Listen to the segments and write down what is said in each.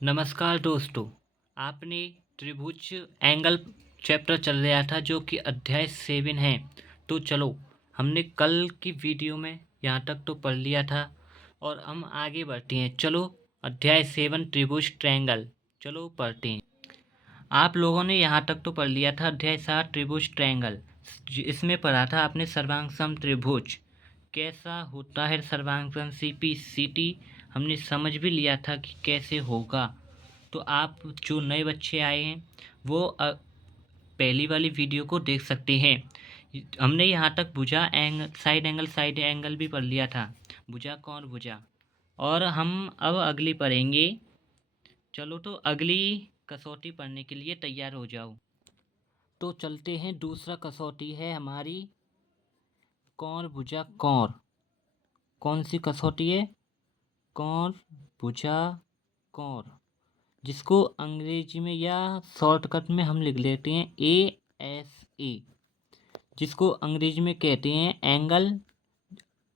नमस्कार दोस्तों। आपने त्रिभुज एंगल चैप्टर चल रहा था जो कि अध्याय 7 है। तो चलो, हमने कल की वीडियो में यहाँ तक तो पढ़ लिया था और हम आगे बढ़ते हैं। चलो, अध्याय 7 त्रिभुज ट्रायंगल, चलो पढ़ते हैं। आप लोगों ने यहाँ तक तो पढ़ लिया था अध्याय 7 त्रिभुज ट्रायंगल। इसमें पढ़ा था आपने सर्वांग त्रिभुज कैसा होता है, सर्वांग CPCT हमने समझ भी लिया था कि कैसे होगा। तो आप जो नए बच्चे आए हैं वो पहली वाली वीडियो को देख सकते हैं। हमने यहाँ तक साइड एंगल भी पढ़ लिया था, भुजा कौन भुजा। और हम अब अगली पढ़ेंगे। चलो, तो अगली कसौटी पढ़ने के लिए तैयार हो जाओ। तो चलते हैं, दूसरा कसौटी है हमारी कौन भुजा कौर। कौन सी कसौटी है? कौन भुजा कौर, जिसको अंग्रेजी में या शॉर्टकट में हम लिख लेते हैं ASA, जिसको अंग्रेजी में कहते हैं एंगल।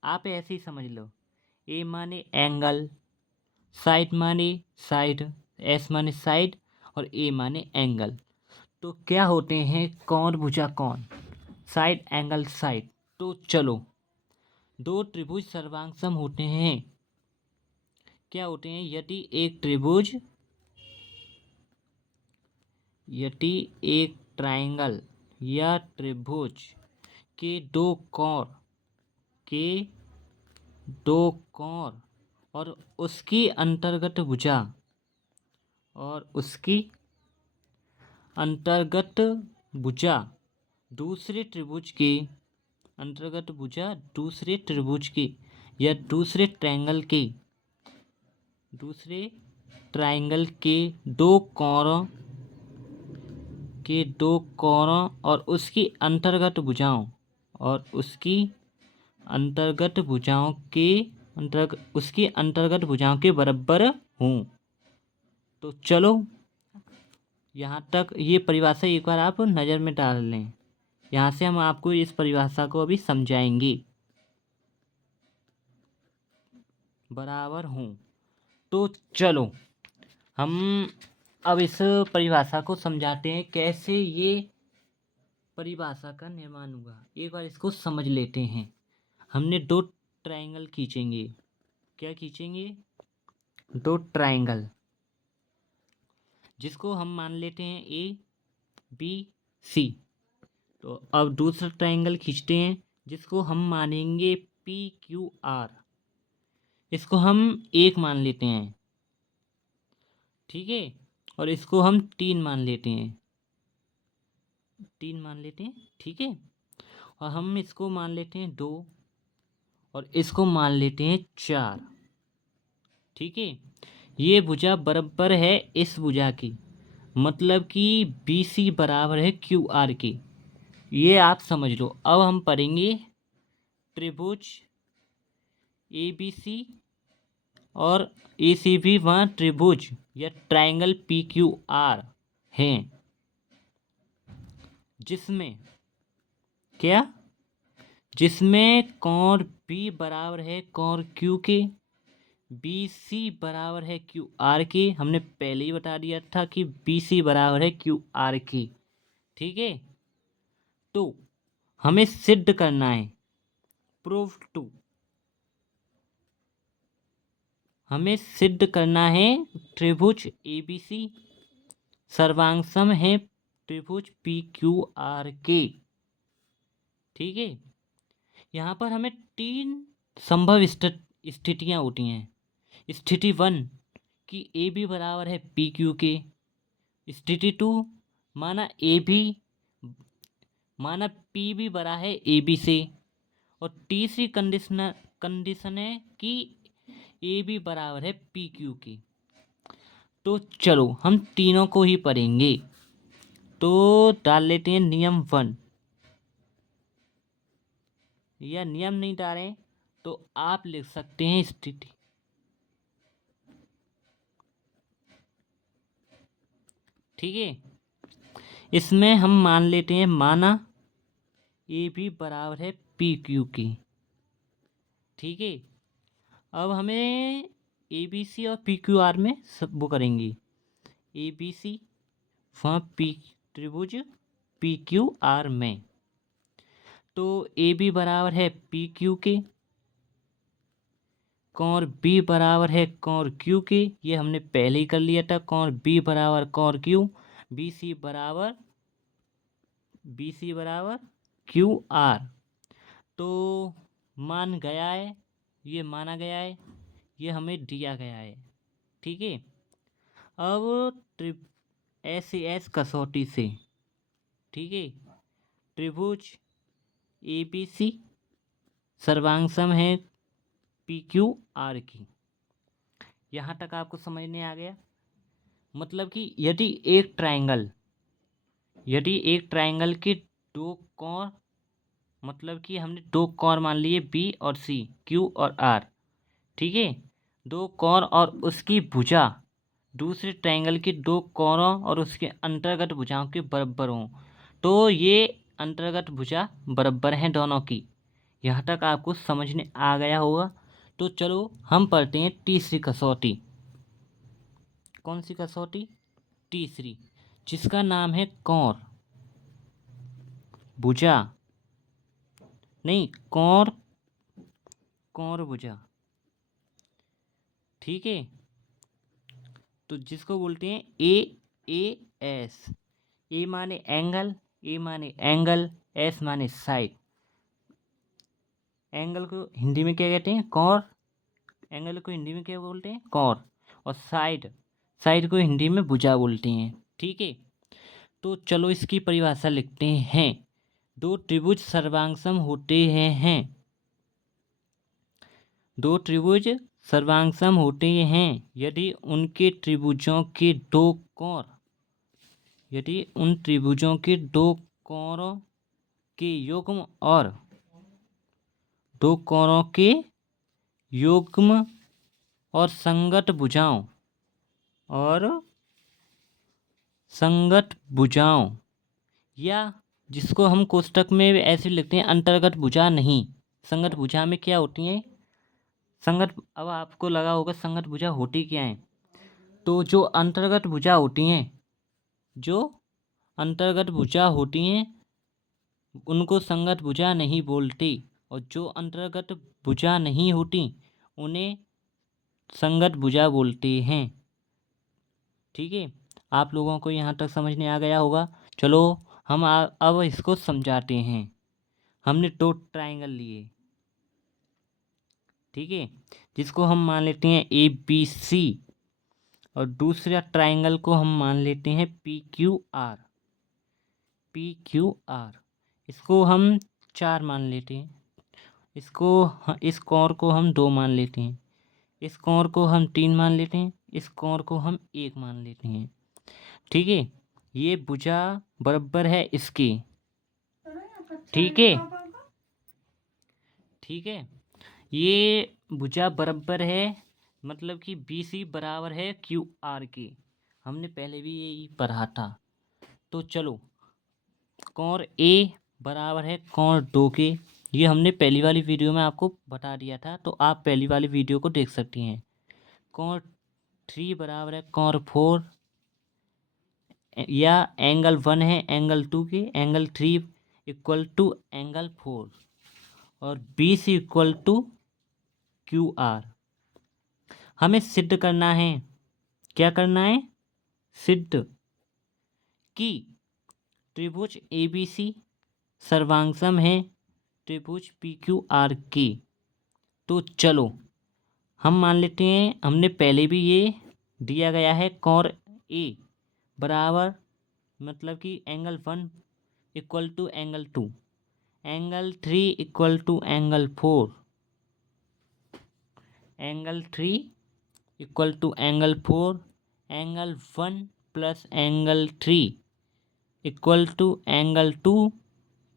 आप ऐसे ही समझ लो, ए माने एंगल, साइड माने साइड, एस माने साइड और ए माने एंगल। तो क्या होते हैं कौन भुजा कौन, साइड एंगल साइड। तो चलो, दो त्रिभुज सर्वांग होते हैं। क्या होते हैं? यदि एक ट्रायंगल या त्रिभुज के के दो कोण और उसकी अंतर्गत भुजा दूसरे त्रिभुज के या दूसरे ट्रायंगल के दो कोणों और उसकी अंतर्गत भुजाओं के बराबर हों। तो चलो, यहाँ तक ये परिभाषा एक बार आप नज़र में डाल लें। यहाँ से हम आपको इस परिभाषा को अभी समझाएंगे। बराबर हों। तो चलो, हम अब इस परिभाषा को समझाते हैं कैसे ये परिभाषा का निर्माण हुआ। एक बार इसको समझ लेते हैं। हमने दो ट्रायंगल खींचेंगे। क्या खींचेंगे? दो ट्रायंगल, जिसको हम मान लेते हैं ABC। तो अब दूसरा ट्रायंगल खींचते हैं जिसको हम मानेंगे PQR। इसको हम 1 मान लेते हैं, ठीक है। और इसको हम 3 मान लेते हैं, ठीक है। और हम इसको मान लेते हैं 2 और इसको मान लेते हैं 4, ठीक है। ये भुजा बराबर है इस भुजा की, मतलब कि BC बराबर है QR के। ये आप समझ लो। अब हम पढ़ेंगे त्रिभुज ABC और AC भी वहाँ त्रिभुज या ट्रायंगल PQR हैं, जिसमें कोण B बराबर है कोण Q के, BC बराबर है QR के। हमने पहले ही बता दिया था कि BC बराबर है QR के, ठीक है। तो हमें सिद्ध करना है, प्रूव टू, हमें सिद्ध करना है त्रिभुज ABC सर्वांग है त्रिभुज PQR के, ठीक है। यहाँ पर हमें 3 संभव स्थितियाँ होती हैं। स्थिति 1 कि AB बराबर है PQ के। स्थिति 2 माना PB बड़ा है AB से। और तीसरी कंडीशन है कि AB बराबर है PQ के। तो चलो, हम तीनों को ही पढ़ेंगे। तो डाल लेते हैं नियम 1, या नियम नहीं डालें तो आप लिख सकते हैं स्थिति, ठीक है। इसमें हम मान लेते हैं माना AB बराबर है PQ की, ठीक है। अब हमें ए बी सी और पी क्यू आर में सब वो करेंगे। ए बी सी वहाँ पी त्रिभुज पी क्यू आर में। तो ए बी बराबर है पी क्यू के, कोण बी बराबर है कोण क्यू के, ये हमने पहले ही कर लिया था। कोण बी बराबर कोण क्यू, बी सी बराबर क्यू आर। तो मान गया है, ये माना गया है, ये हमें दिया गया है। ठीक है। अब एस कसौटी से, ठीक है, त्रिभुज ए बी सी सर्वांग है पी क्यू आर की। यहाँ तक आपको समझ में आ गया। मतलब कि यदि एक ट्रायंगल के दो कोण, मतलब कि हमने दो कोण मान लिए बी और सी, क्यू और आर, ठीक है, दो कोण और उसकी भुजा दूसरे ट्रायंगल के दो कोणों और उसके अंतर्गत भुजाओं के बराबर हों, तो ये अंतर्गत भुजा बराबर हैं दोनों की। यहाँ तक आपको समझ में आ गया होगा। तो चलो हम पढ़ते हैं तीसरी कसौटी। कौन सी कसौटी? तीसरी, जिसका नाम है कोण भुजा, नहीं कोण भुजा, ठीक है। तो जिसको बोलते हैं एस। ए माने एंगल, एस माने साइड। एंगल को हिंदी में क्या कहते हैं? कोण। एंगल को हिंदी में क्या बोलते हैं? कोण। और साइड को हिंदी में भुजा बोलते हैं। ठीक है। तो चलो इसकी परिभाषा लिखते हैं। दो त्रिभुज सर्वांगसम होते हैं, दो त्रिभुज सर्वांगसम होते हैं यदि उनके त्रिभुजों के दो कोण, यदि उन त्रिभुजों के दो कोणों के युग्म और दो कोणों के युग्म और संगत भुजाओं या जिसको हम कोष्टक में ऐसे लिखते हैं अंतर्गत भुजा नहीं, संगत भुजा में क्या होती हैं? अब आपको लगा होगा संगत भुजा होती क्या है। तो जो अंतर्गत भुजा होती हैं उनको संगत भुजा नहीं बोलती, और जो अंतर्गत भुजा नहीं होती उन्हें संगत भुजा बोलते हैं। ठीक है। आप लोगों को यहाँ तक समझ में आ गया होगा। चलो हम अब इसको समझाते हैं। हमने दो ट्रायंगल लिए, ठीक है, जिसको हम मान लेते हैं ए बी सी, और दूसरा ट्रायंगल को हम मान लेते हैं पी क्यू आर। इसको हम 4 मान लेते हैं, इस कोण को हम 2 मान लेते हैं, इस कोण को हम 3 मान लेते हैं, इस कोण को हम 1 मान लेते हैं। ठीक है। ये भुजा बराबर है इसकी। ठीक है। ये भुजा बराबर है, मतलब कि बी सी बराबर है क्यू आर के। हमने पहले भी यही पढ़ा था। तो चलो, कोण ए बराबर है कोण 2 के, ये हमने पहली वाली वीडियो में आपको बता दिया था, तो आप पहली वाली वीडियो को देख सकती हैं। कोण 3 बराबर है कोण 4, या एंगल 1 है एंगल 2 के, एंगल 3 इक्वल टू एंगल 4, और B C equal to Q R. हमें सिद्ध करना है, क्या करना है? सिद्ध कि त्रिभुज ए बी सी सर्वांगसम है त्रिभुज पी क्यू आर के। तो चलो हम मान लेते हैं, हमने पहले भी ये दिया गया है, कोण ए बराबर, मतलब कि angle 1 equal to angle 2, angle 3 equal to angle 4, angle 3 equal to angle 4, angle 1 plus angle 3 equal to angle 2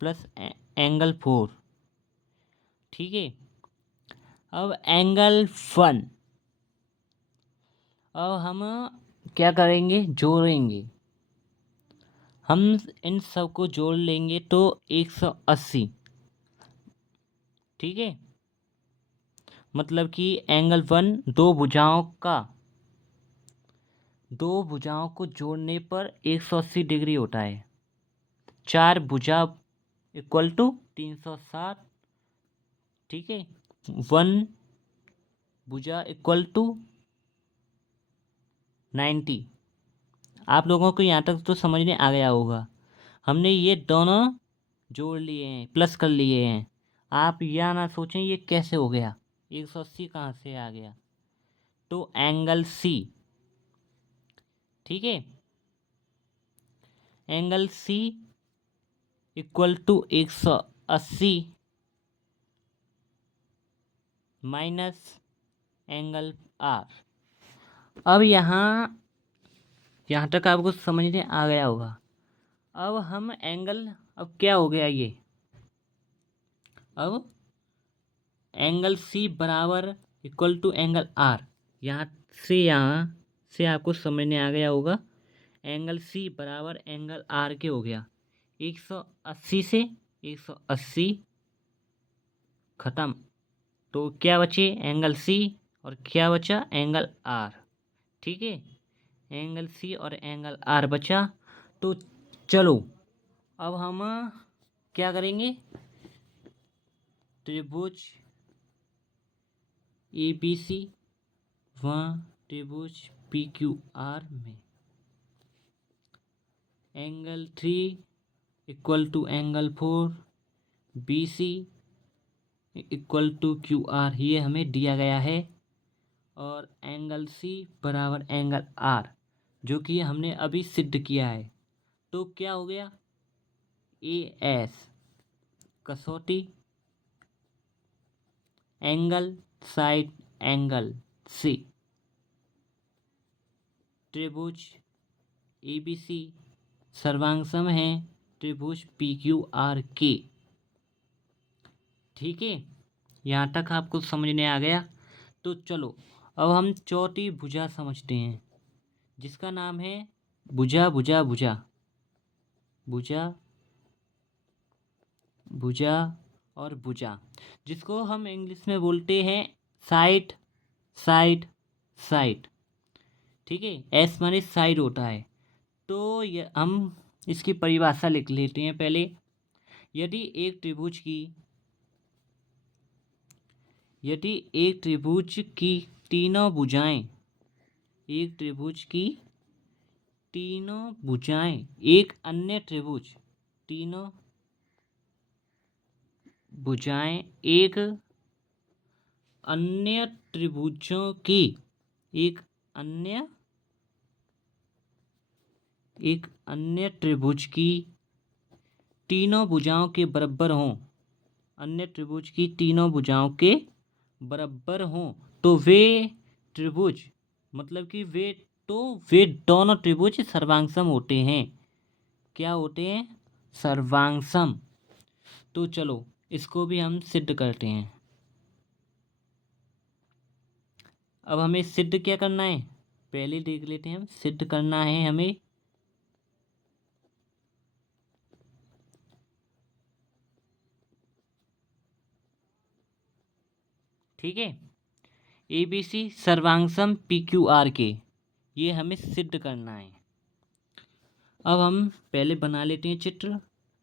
plus angle 4। ठीक है। अब एंगल 1, अब हम क्या करेंगे? जोड़ेंगे। हम इन सब को जोड़ लेंगे तो 180। ठीक है। मतलब कि एंगल 1 दो भुजाओं को जोड़ने पर 180 डिग्री होता है। 4 भुजा इक्वल टू 360, ठीक है। 1 भुजा इक्वल टू 90। आप लोगों को यहाँ तक तो समझ में आ गया होगा। हमने ये दोनों जोड़ लिए हैं, प्लस कर लिए हैं। आप यह ना सोचें ये कैसे हो गया, 180 कहाँ से आ गया। तो एंगल सी, ठीक है, angle C equal to 180 minus angle R. अब यहाँ तक आपको समझ में आ गया होगा। अब हम एंगल, अब क्या हो गया ये, अब एंगल सी बराबर इक्वल टू एंगल आर। यहाँ से आपको समझ में आ गया होगा। एंगल सी बराबर एंगल आर के हो गया। 180 से 180 ख़त्म, तो क्या बचे, एंगल सी, और क्या बचा, एंगल आर, ठीक है। एंगल सी और एंगल आर बचा। तो चलो अब हम क्या करेंगे, त्रिभुज ए बी सी व त्रिभुज पी क्यू आर में angle 3 equal to angle 4 B C equal to Q R, ये हमें दिया गया है। और एंगल सी बराबर एंगल आर, जो कि हमने अभी सिद्ध किया है। तो क्या हो गया, ए एस कसौटी एंगल साइड एंगल सी, त्रिभुज ए बी सी सर्वांगसम है त्रिभुज पी क्यू आर के, ठीक है। यहाँ तक आपको समझ में आ गया। तो चलो अब हम चौथी भुजा समझते हैं, जिसका नाम है भुजा भुजा भुजा भुजा भुजा और भुजा, जिसको हम इंग्लिश में बोलते हैं साइड साइड साइड, ठीक है। एस माने साइड होता है। तो ये हम इसकी परिभाषा लिख लेते हैं पहले। यदि एक त्रिभुज की तीनों भुजाएं, एक त्रिभुज की तीनों भुजाएं एक अन्य त्रिभुज, तीनों भुजाएं एक अन्य त्रिभुजों की एक अन्य त्रिभुज की तीनों भुजाओं के बराबर हों, अन्य त्रिभुज की तीनों भुजाओं के बराबर हों, तो वे त्रिभुज, मतलब कि वे दोनों त्रिभुज सर्वांगसम होते हैं। क्या होते हैं, सर्वांगसम। तो चलो इसको भी हम सिद्ध करते हैं। अब हमें सिद्ध क्या करना है, पहले देख लेते हैं। हम सिद्ध करना है हमें ठीक है, ए बी सी सर्वांगसम पी क्यू आर के, ये हमें सिद्ध करना है। अब हम पहले बना लेते हैं चित्र,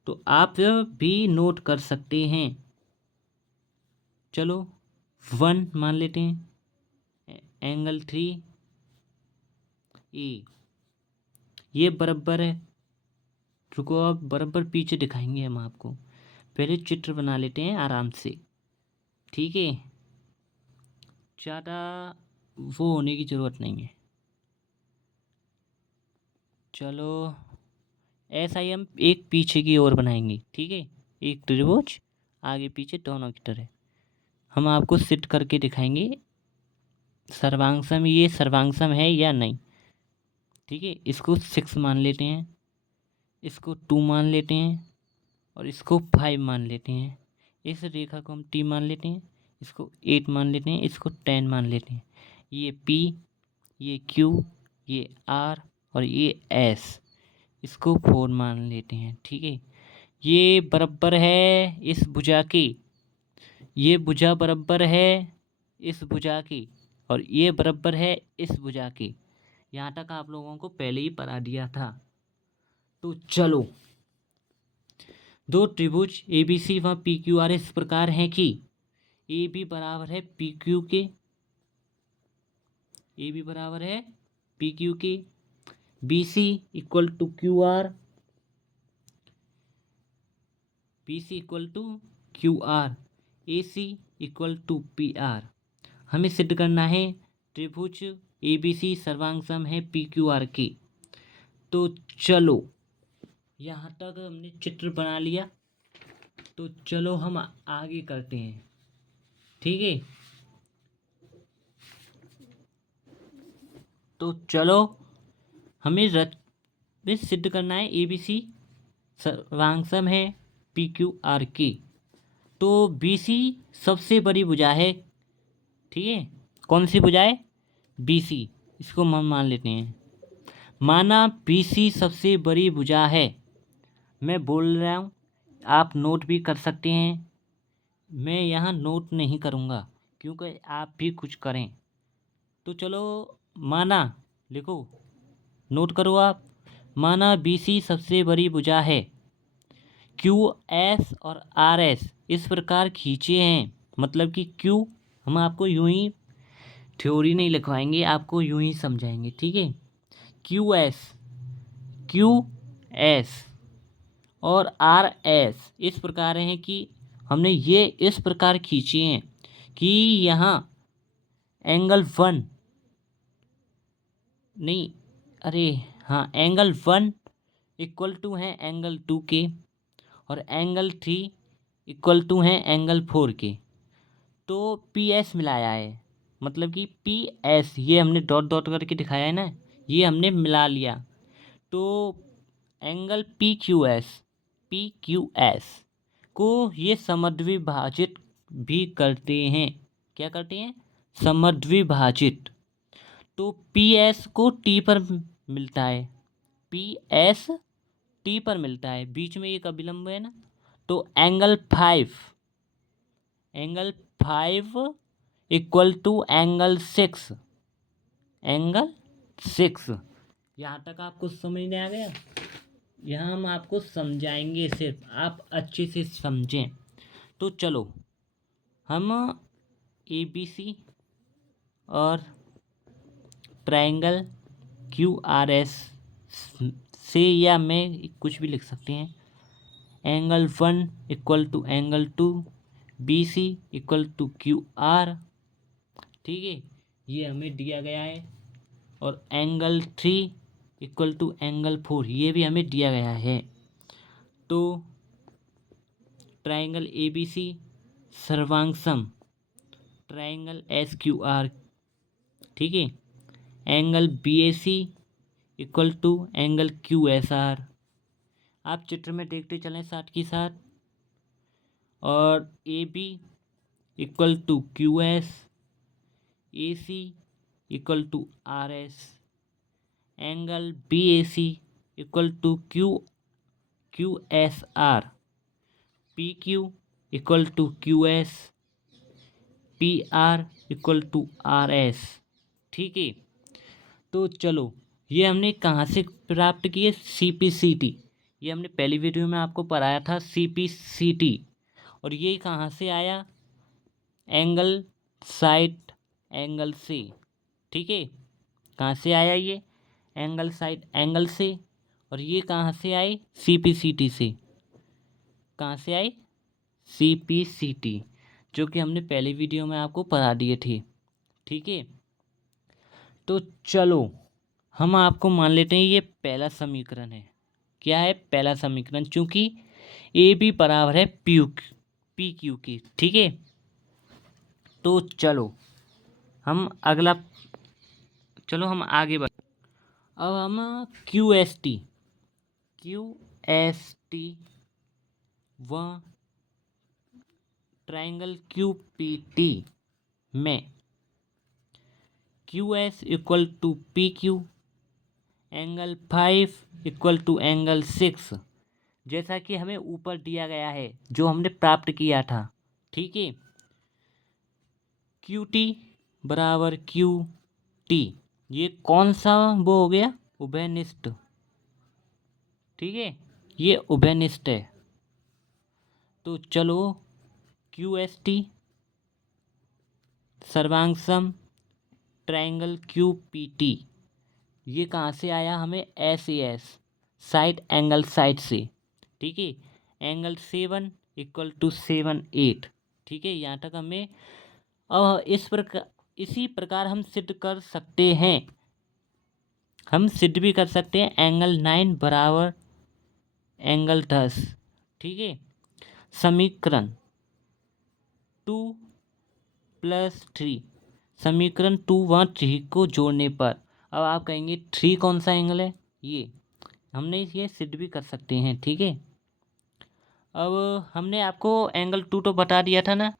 तो आप भी नोट कर सकते हैं। चलो 1 मान लेते हैं, एंगल 3 ए, ये बराबर है। रुको, अब बराबर पीछे दिखाएंगे हम आपको, पहले चित्र बना लेते हैं आराम से, ठीक है। ज़्यादा वो होने की ज़रूरत नहीं है। चलो ऐसा ही हम एक पीछे की ओर बनाएंगे, ठीक है। एक त्रिभुज आगे पीछे दोनों की तरह हम आपको सिद्ध करके दिखाएंगे सर्वांगसम, ये सर्वांगसम है या नहीं, ठीक है। इसको 6 मान लेते हैं, इसको 2 मान लेते हैं, और इसको 5 मान लेते हैं। इस रेखा को हम T मान लेते हैं, इसको 8 मान लेते हैं, इसको 10 मान लेते हैं। ये P, ये Q, ये R और ये S, इसको 4 मान लेते हैं, ठीक है। ये बराबर है इस भुजा के, ये भुजा बराबर है इस भुजा की और ये बराबर है इस भुजा की। यहाँ तक आप लोगों को पहले ही पढ़ा दिया था। तो चलो, दो त्रिभुज ए बी सी व पी क्यू आर इस प्रकार हैं कि ए बी बराबर है पी क्यू के, ए बी बराबर है पी क्यू के, B C equal to Q R, B C equal to Q R, A C equal to P R. हमें सिद्ध करना है त्रिभुज ए बी सी सर्वांग सम है पी क्यू आर की। तो चलो, यहाँ तक हमने चित्र बना लिया, तो चलो हम आगे करते हैं। ठीक है, तो चलो हमें में सिद्ध करना है ए बी सी सर्वांग सम है पी क्यू आर की। तो बी सी सबसे बड़ी भुजा है। ठीक है, कौन सी भुजा है? B C. इसको हम मान लेते हैं। माना बी सी सबसे बड़ी भुजा है। मैं बोल रहा हूँ, आप नोट भी कर सकते हैं। मैं यहाँ नोट नहीं करूँगा क्योंकि आप भी कुछ करें। तो चलो, माना, लिखो, नोट करो आप। माना बी सी सबसे बड़ी भुजा है। क्यू एस और आर एस इस प्रकार खींचे हैं। मतलब कि क्यू, हम आपको यूं ही थ्योरी नहीं लिखवाएंगे, आपको यूं ही समझाएंगे। ठीक है, क्यू एस और आर एस इस प्रकार हैं कि हमने ये इस प्रकार खींचे हैं कि यहाँ एंगल 1 नहीं, अरे हाँ, एंगल 1 इक्वल टू है एंगल 2 के और एंगल 3 इक्वल टू है एंगल 4 के। तो पी एस मिलाया है, मतलब कि पी एस, ये हमने डॉट डॉट करके दिखाया है ना, ये हमने मिला लिया। तो एंगल पी क्यू एस को ये समद्विभाजित भी करते हैं। क्या करते हैं? समद्विभाजित। तो पी एस को टी पर मिलता है, पी एस टी पर मिलता है, बीच में एक अभिलंब है ना। तो angle 5 equal to angle 6, angle 6। यहाँ तक आपको समझ में आ गया? यहाँ हम आपको समझाएंगे, सिर्फ आप अच्छे से समझें। तो चलो, हम ए बी सी और ट्रायंगल क्यू आर एस से, या मैं कुछ भी लिख सकते हैं, angle 1 equal to angle 2, B C equal to Q R. ठीक है, ये हमें दिया गया है। और एंगल 3 इक्वल टू एंगल 4, ये भी हमें दिया गया है। तो ट्रायंगल ए बी सी सर्वांग सम ट्रायंगल एस क्यू आर। ठीक है, angle B A C equal to angle Q S R. आप चित्र में देखते चलें साथ के साथ। और A B equal to Q S, A C equal to R S, angle B A C equal to Q S R, P Q equal to Q S, P R equal to R S. ठीक है, तो चलो, ये हमने कहाँ से प्राप्त किए? C P C T. ये हमने पहली वीडियो में आपको पढ़ाया था, सी पी सी टी। और ये कहाँ से आया? एंगल साइड एंगल से। ठीक है, कहाँ से आया ये? एंगल साइड एंगल से। और ये कहाँ से आई? सी पी सी टी से। कहाँ से आई? सी पी सी टी, जो कि हमने पहली वीडियो में आपको पढ़ा दिए थे। ठीक है, तो चलो हम आपको मान लेते हैं ये पहला समीकरण है। क्या है पहला समीकरण? चूंकि ए बी बराबर है पी क्यू की। ठीक है, तो चलो हम आगे बढ़। अब हम क्यू एस टी व ट्रायंगल क्यू पी टी में Q S equal to P Q, angle 5 equal to angle 6, जैसा कि हमें ऊपर दिया गया है, जो हमने प्राप्त किया था। ठीक है, क्यू टी बराबर क्यू टी, ये कौन सा वो हो गया, उभयनिष्ठ। ठीक है, ये उभयनिष्ठ है। तो चलो क्यू एस टी सर्वांग सम ट्रायंगल क्यू पी टी, ये कहाँ से आया, हमें S A S side angle side से। ठीक है, एंगल 7 इक्वल टू 7 8। ठीक है, यहाँ तक हमें इसी प्रकार हम सिद्ध कर सकते हैं, हम सिद्ध भी कर सकते हैं एंगल 9 बराबर एंगल 10। ठीक है, समीकरण 2+3, समीकरण 2 व 3 को जोड़ने पर, अब आप कहेंगे 3 कौन सा एंगल है, ये हमने ये सिद्ध भी कर सकते हैं। ठीक है, अब हमने आपको एंगल 2 तो बता दिया था ना,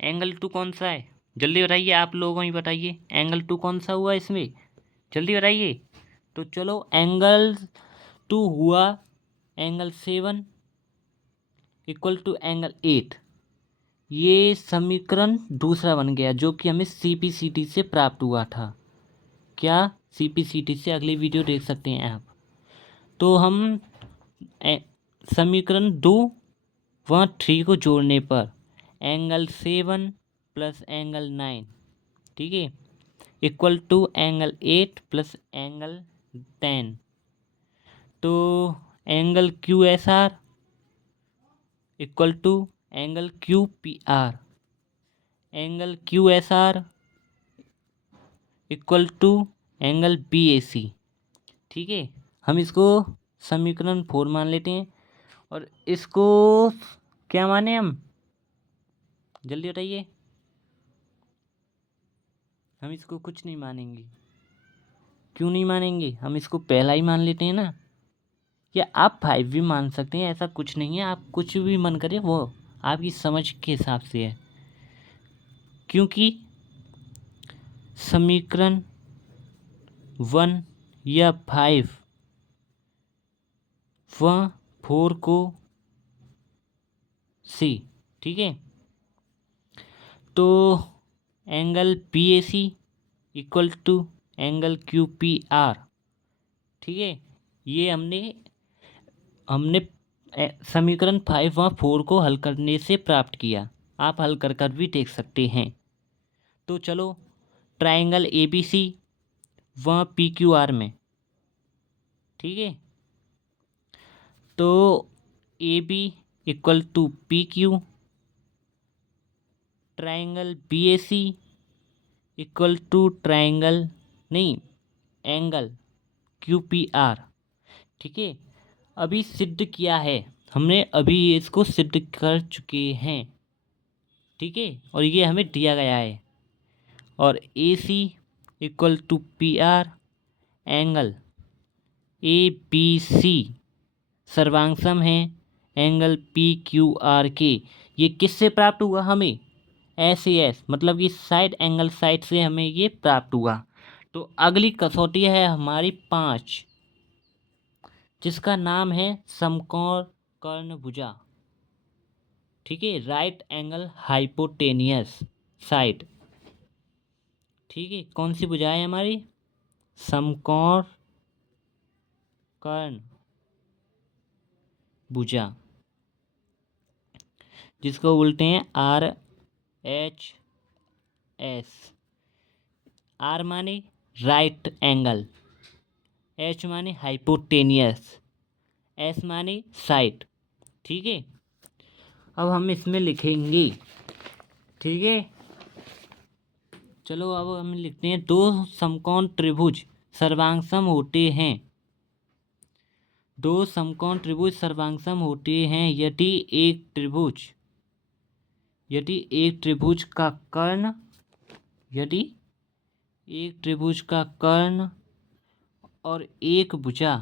एंगल 2 कौन सा है, जल्दी बताइए, आप लोगों ही बताइए एंगल 2 कौन सा हुआ इसमें, जल्दी बताइए। तो चलो एंगल 2 हुआ एंगल 7 इक्वल टू एंगल 8। ये समीकरण दूसरा बन गया जो कि हमें सीपीसीटी से प्राप्त हुआ था। क्या, सीपीसीटी से, अगली वीडियो देख सकते हैं आप। तो हम समीकरण 2 व 3 को जोड़ने पर एंगल 7 प्लस एंगल 9, ठीक है, equal to angle 8 plus angle 10। तो angle Q S R equal to angle Q P R, angle Q S R equal to angle B A C. ठीक है, हम इसको समीकरण 4 मान लेते हैं और इसको क्या माने हम, जल्दी बताइए। हम इसको कुछ नहीं मानेंगे। क्यों नहीं मानेंगे, हम इसको पहला ही मान लेते हैं ना। या आप 5 भी मान सकते हैं, ऐसा कुछ नहीं है, आप कुछ भी मन करें, वो आपकी समझ के हिसाब से है। क्योंकि समीकरण 1 या 5 व 4 को सी, ठीक है, तो angle P A C equal to angle Q P R. ठीक है, ये हमने समीकरण 5 व 4 को हल करने से प्राप्त किया। आप हल कर भी देख सकते हैं। तो चलो ट्रायंगल ए बी सी व पी क्यू आर में, ठीक है, तो A B equal to P Q, triangle B A C equal to triangle नहीं एंगल क्यू पी आर। ठीक है, अभी सिद्ध किया है हमने, अभी इसको सिद्ध कर चुके हैं। ठीक है, और ये हमें दिया गया है। और A C equal to P R, angle A B C सर्वांगसम है एंगल पी क्यू आर के। ये किससे प्राप्त हुआ हमें, एस ए एस, मतलब कि साइड एंगल साइड से हमें ये प्राप्त हुआ। तो अगली कसौटी है हमारी 5, जिसका नाम है समकोण कर्णभुजा। ठीक है, राइट एंगल हाइपोटेनियस साइड। ठीक है, कौन सी भुजा है हमारी, समकोण कर्ण भुजा, जिसको बोलते हैं आर एच एस। आर माने राइट एंगल, एच माने हाइपोटेनियस, एस माने साइड। ठीक है, अब हम इसमें लिखेंगे। ठीक है, चलो अब हम लिखते हैं, दो समकोण त्रिभुज सर्वांगसम होते हैं, दो समकोण त्रिभुज सर्वांगसम होते हैं यदि एक त्रिभुज का कर्ण, यदि एक त्रिभुज का कर्ण और एक भुजा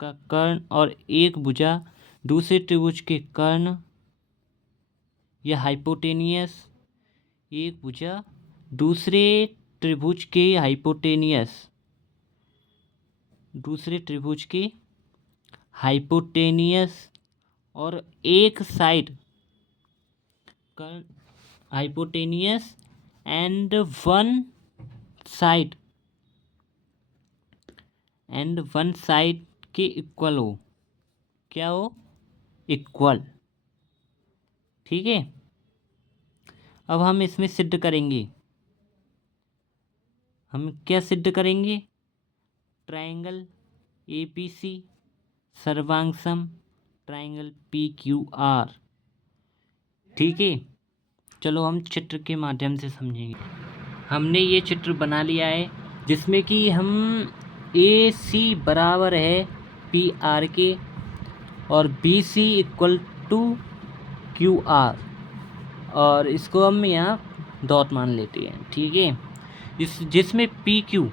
का कर्ण और एक भुजा दूसरे त्रिभुज के कर्ण या हाइपोटेनियस, एक भुजा दूसरे त्रिभुज के हाइपोटेनियस, दूसरे त्रिभुज के हाइपोटेनियस और एक साइड कर्ण हाइपोटेनियस एंड वन साइड के इक्वल हो। क्या हो? इक्वल। ठीक है। अब हम इसमें सिद्ध करेंगे। हम क्या सिद्ध करेंगे? ट्रायंगल एबीसी सर्वांगसम ट्रायंगल PQR। ठीक है। चलो हम चित्र के माध्यम से समझेंगे। हमने ये चित्र बना लिया है जिसमें कि हम AC बराबर है PR के और BC इक्वल टू QR, और इसको हम यहाँ डॉट मान लेते हैं। ठीक है। जिसमें PQ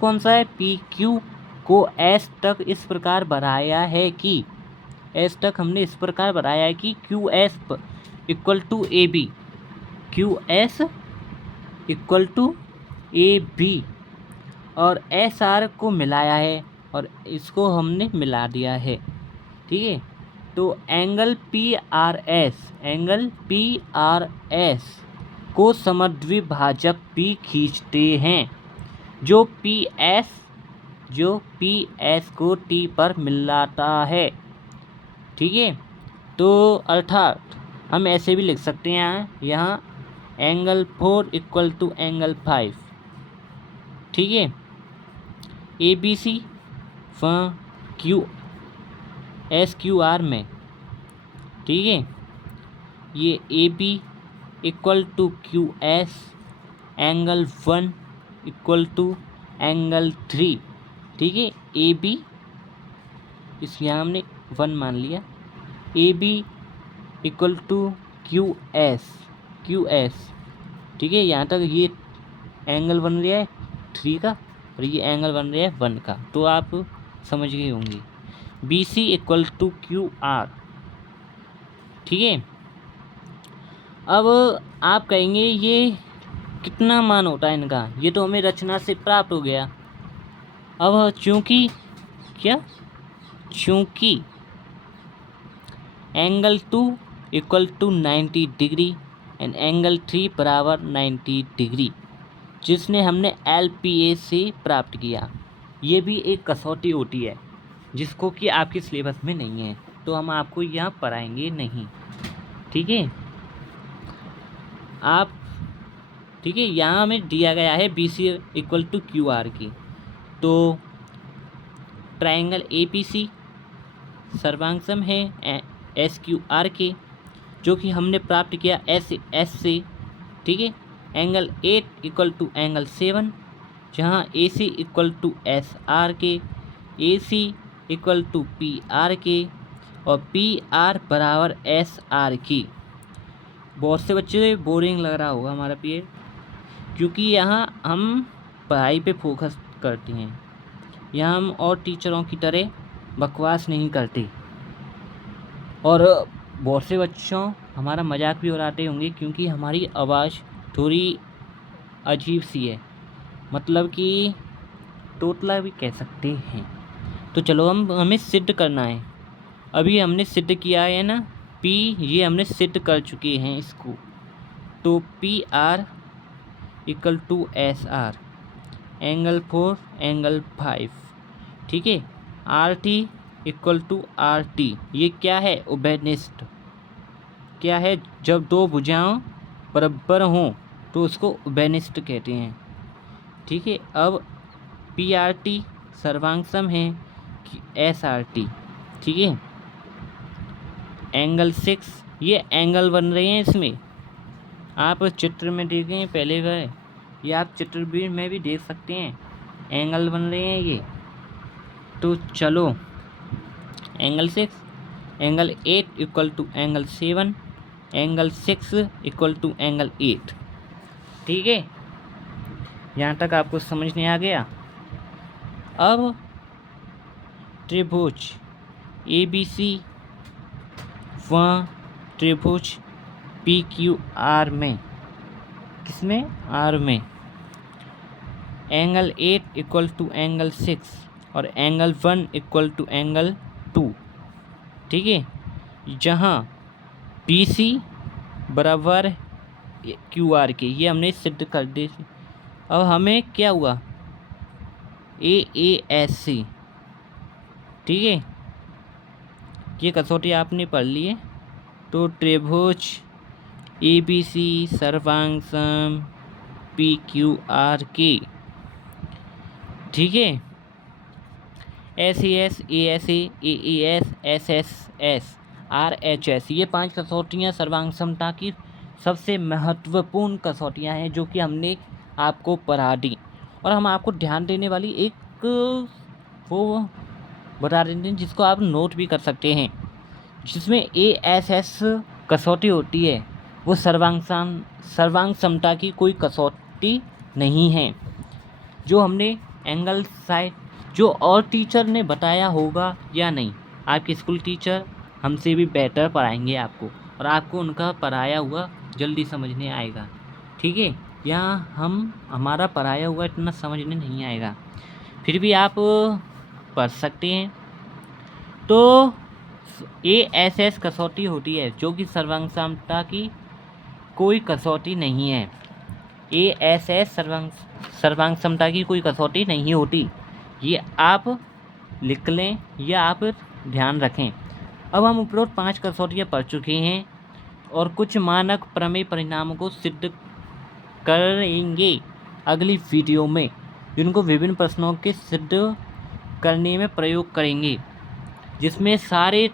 कौन सा है? PQ को S तक इस प्रकार बढ़ाया है कि QS equal to AB, QS equal to AB, और SR को मिलाया है और इसको हमने मिला दिया है। ठीक है। तो एंगल PRS को समद्विभाजक P खींचते हैं जो PS को T पर मिलाता है। ठीक है। तो अर्थात हम ऐसे भी लिख सकते हैं यहाँ एंगल 4 इक्वल टू एंगल 5। ठीक है। ABC SQR में। ठीक है। ये AB equal to QS angle 1 equal to angle 3। ठीक है। AB इस यहाँ हमने 1 मान लिया। AB equal to QS। ठीक है। यहाँ तक ये एंगल बन रहा है 3 का और ये एंगल बन रहा है 1 का, तो आप समझ गए होंगे। BC equal to QR। ठीक है। अब आप कहेंगे ये कितना मान होता है इनका? ये तो हमें रचना से प्राप्त हो गया। अब चूंकि angle 2 equal to 90 degree and angle 3 बराबर 90 डिग्री, जिसने हमने LPA से प्राप्त किया। ये भी एक कसौटी होती है जिसको कि आपके सिलेबस में नहीं है, तो हम आपको यहाँ पढ़ाएंगे नहीं। ठीक है। ठीक है। यहाँ हमें दिया गया है BC इक्वल टू QR की, तो ट्रायंगल APC सर्वांगसम है SQR के, जो कि हमने प्राप्त किया S से। ठीक है। एंगल 8 इक्वल टू एंगल 7, जहाँ AC इक्वल टू SR के, AC इक्वल टू PR के और PR बराबर SR की। बहुत से बच्चे बोरिंग लग रहा होगा हमारा पीरियड, क्योंकि यहाँ हम पढ़ाई पे फोकस करते हैं। यहाँ हम और टीचरों की तरह बकवास नहीं करते, और बहुत से बच्चों हमारा मजाक भी उड़ाते होंगे क्योंकि हमारी आवाज़ थोड़ी अजीब सी है, मतलब कि तोतला भी कह सकते हैं। तो चलो हमें सिद्ध करना है। अभी हमने सिद्ध किया है ना ये हमने सिद्ध कर चुके हैं इसको। तो PR equal to SR angle 4 angle 5। ठीक है। RT इक्वल टू RT, ये क्या है? उभयनिष्ठ। क्या है? जब दो भुजाओं बराबर हों तो उसको उभयनिष्ठ कहते हैं। ठीक है। अब PRT सर्वांगसम है SRT। ठीक है। एंगल 6, ये एंगल बन रहे हैं इसमें, आप चित्र में देखें पहले बार, ये आप चित्र भी में भी देख सकते हैं, एंगल बन रहे हैं ये। तो चलो angle 6 angle 8 equal to angle 7 angle 6 equal to angle 8। ठीक है। यहाँ तक आपको समझ नहीं आ गया? अब त्रिभुज ABC त्रिभुज PQR में, किसमें? R में, एंगल 8 इक्वल टू एंगल 6 और एंगल 1 इक्वल टू एंगल 2। ठीक है। जहाँ BC बराबर QR के, ये हमने सिद्ध कर दी। अब हमें क्या हुआ, AASC, ठीक है, ये कसौटी आपने पढ़ ली है। तो त्रिभुज ABC सर्वांग PQRK, ठीक है, SAS ASA AAS SSS RHS, ये 5 कसौटियाँ सर्वांग समता की सबसे महत्वपूर्ण कसौटियाँ हैं जो कि हमने आपको पढ़ा दी। और हम आपको ध्यान देने वाली एक वो बता देते हैं जिसको आप नोट भी कर सकते हैं, जिसमें ASS कसौटी होती है वो सर्वांग समता की कोई कसौटी नहीं है। जो हमने एंगल साइड, जो और टीचर ने बताया होगा या नहीं, आपके स्कूल टीचर हमसे भी बेटर पढ़ाएंगे आपको, और आपको उनका पढ़ाया हुआ जल्दी समझने आएगा, ठीक है। यहाँ हमारा पढ़ाया हुआ इतना समझने नहीं आएगा, फिर भी आप पढ़ सकते हैं। तो ASS कसौटी होती है जो कि सर्वांग समता की कोई कसौटी नहीं है। ASS सर्वांग समता की कोई कसौटी नहीं होती, ये आप लिख लें या आप ध्यान रखें। अब हम उपरोक्त 5 कसौटियाँ पढ़ चुके हैं और कुछ मानक प्रमेय परिणामों को सिद्ध करेंगे अगली वीडियो में, जिनको विभिन्न प्रश्नों के सिद्ध करने में प्रयोग करेंगे, जिसमें सारे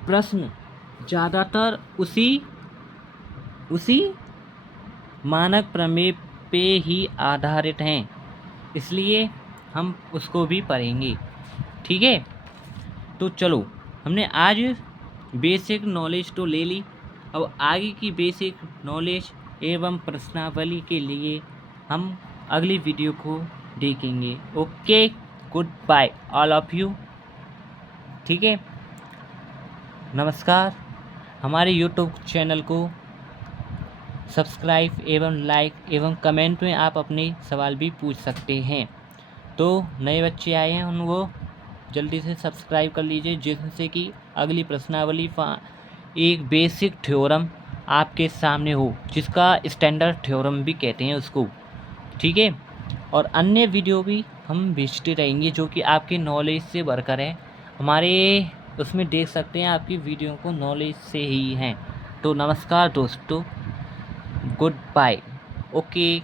प्रश्न ज़्यादातर उसी मानक प्रमेय पे ही आधारित हैं, इसलिए हम उसको भी पढ़ेंगे, ठीक है। तो चलो, हमने आज बेसिक नॉलेज तो ले ली, अब आगे की बेसिक नॉलेज एवं प्रश्नावली के लिए हम अगली वीडियो को देखेंगे। Okay, good bye all of you, ठीक है, नमस्कार। हमारे यूट्यूब चैनल को सब्सक्राइब एवं लाइक एवं कमेंट में आप अपने सवाल भी पूछ सकते हैं। तो नए बच्चे आए हैं उनको जल्दी से सब्सक्राइब कर लीजिए, जिससे कि अगली प्रश्नावली एक बेसिक थ्योरम आपके सामने हो, जिसका स्टैंडर्ड थ्योरम भी कहते हैं उसको, ठीक है। और अन्य वीडियो भी हम भेजते रहेंगे जो कि आपके नॉलेज से भरकर है, हमारे उसमें देख सकते हैं आपकी वीडियो को नॉलेज से ही हैं। तो नमस्कार दोस्तों, गुड बाय, ओके।